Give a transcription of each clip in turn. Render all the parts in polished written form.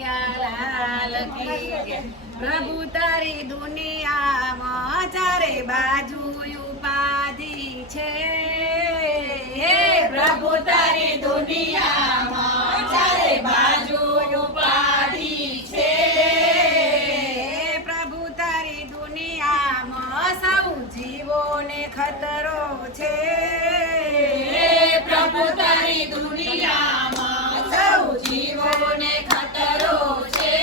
કનૈયા લાલ કી જય. પ્રભુ તારી દુનિયામાં ચારે બાજુ ઉપાધિ છે. પ્રભુ તારી દુનિયામાં ચારે બાજુ ઉપાધિ છે. પ્રભુ તારી દુનિયામાં સૌ જીવોને ખતરો છે. પ્રભુ તારી દુનિયામાં સૌ જીવોને ખતરો છે.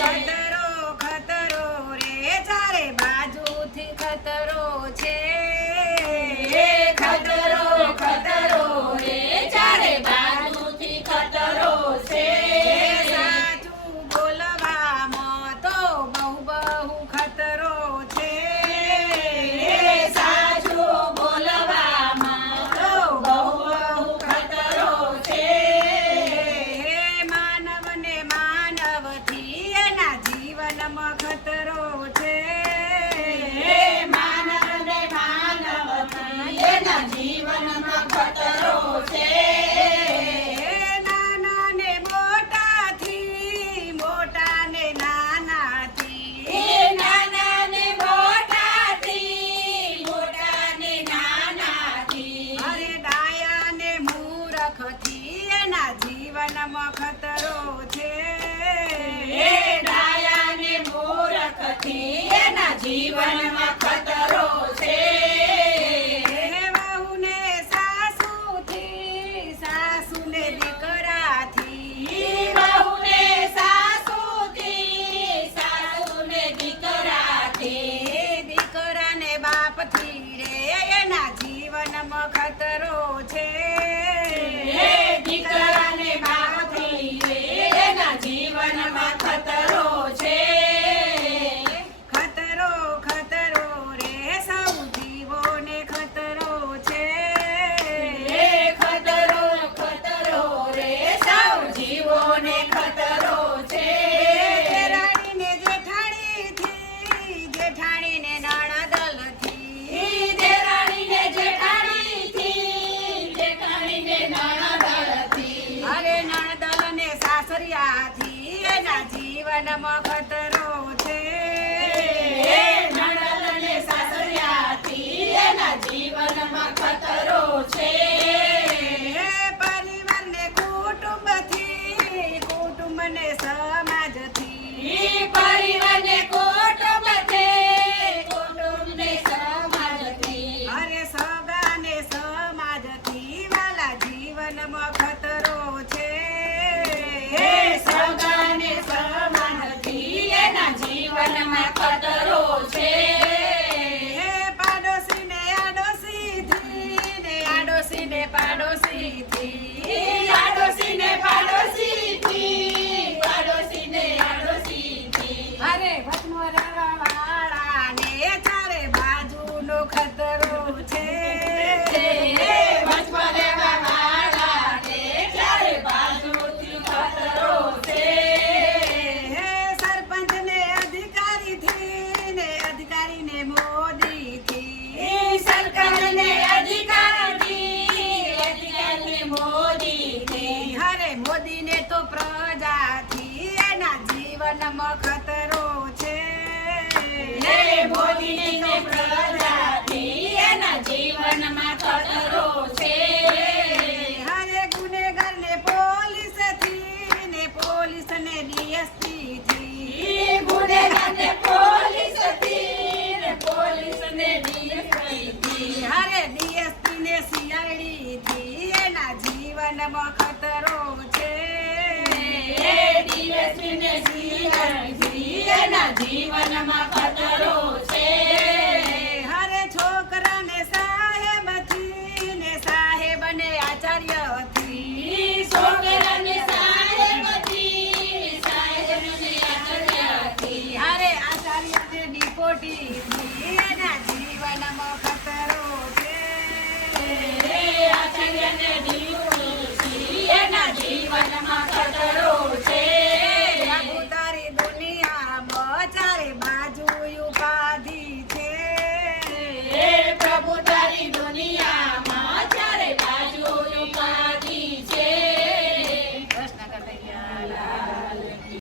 ખતરો ખતરો રે ચારે બાજુથી ખતરો છે. ખતરો ખતરો રે ચારે બાજુથી ખતરો છે. સાચું બોલવામાં તો બહુ બહુ ખતરો છે. સાચું બોલવામાં તો બહુ બહુ ખતરો છે. માનવને માનવથી એના જીવનમાં ખતરો છે. માનવને માનવથી એના જીવનમાં ખતરો છે. નાના ને મોટાથી મોટા ને નાનાથી નાના ને મોટાથી મોટા ને નાનાથી અરે ડાયા ને મૂરખથી એના જીવનમાં ખતરો છે. ડાયા ને મૂરખથી એના જીવનમાં ખતરો છે. વહુને સાસુથી સાસુને દીકરાથી વહુને સાસુથી સાસુને દીકરાથી દીકરાને બાપથી રે એના જીવનમાં ખતરો છે. દીકરાને બાપથી રે એના જીવનમાં ખતરો છે. ખતરો ખતરો રે સૌ જીવોને ખતરો છે. ખતરો ખતરો રે સૌ જીવોને ખતરો છે. રાણીને જેઠાણીથી જેઠાણીને નણદલથી દેરાણીને જેઠાણીથી જેઠાણીને નણદલથી અરે નણદલને સાસરિયાથી એના જીવનમાં ખતરો છે. નણંદને સાસરિયાથી એના જીવનમાં ખતરો છે. પરિવારને કુટુંબથી કુટુંબને સમાજથી પરિવારને કુટુંબથી કુટુંબને સમાજથી અરે સગાને સમાજથી વાલા જીવનમાં ખતરો છે. સગાને સમાજથી એના જીવનમાં ખતરો છે. પાડોશીને આડોશીથી ને આડોશીને પાડોશીથી આડોશીને પાડોશીથી પાડોશીને આડોશીથી અરે વચમાં રહેવાવાળાને ચારે બાજુનો ખતરો છે. વચમાં રહેવાવાળાને ચારે બાજુથી ખતરો છે. સરપંચને અધિકારીથી ને અધિકારીને મોદીથી સરકારને અધિકારથી અધિકારને મોદીથી હરે મોદીને તો પ્રજાથી એના જીવનમાં ખતરો છે. મોદીને પ્રજાથી એના જીવનમાં ખતરો છે. હરે ગુનેગારને પોલીસથી ને પોલીસને ડીએસપીથી ગુનેગારને પોલીસથી ને પોલીસને ડીએસપીથી હરે ડીએસપીને સીઆઈડીથી એના જીવનમાં ખતરો છે. ડીએસપીને સીઆઈડીથી એના જીવનમાં ખતરો છે. હરે છોકરાને સાહેબથી ને સાહેબને આચાર્યથી છોકરાને સાહેબથી સાહેબને આચાર્યથી હરે આચાર્યને ડીપોટીથી એના જીવનમાં ખતરો છે. આચાર્યને દીકરીથી એના જીવનમાં ખતરો છે.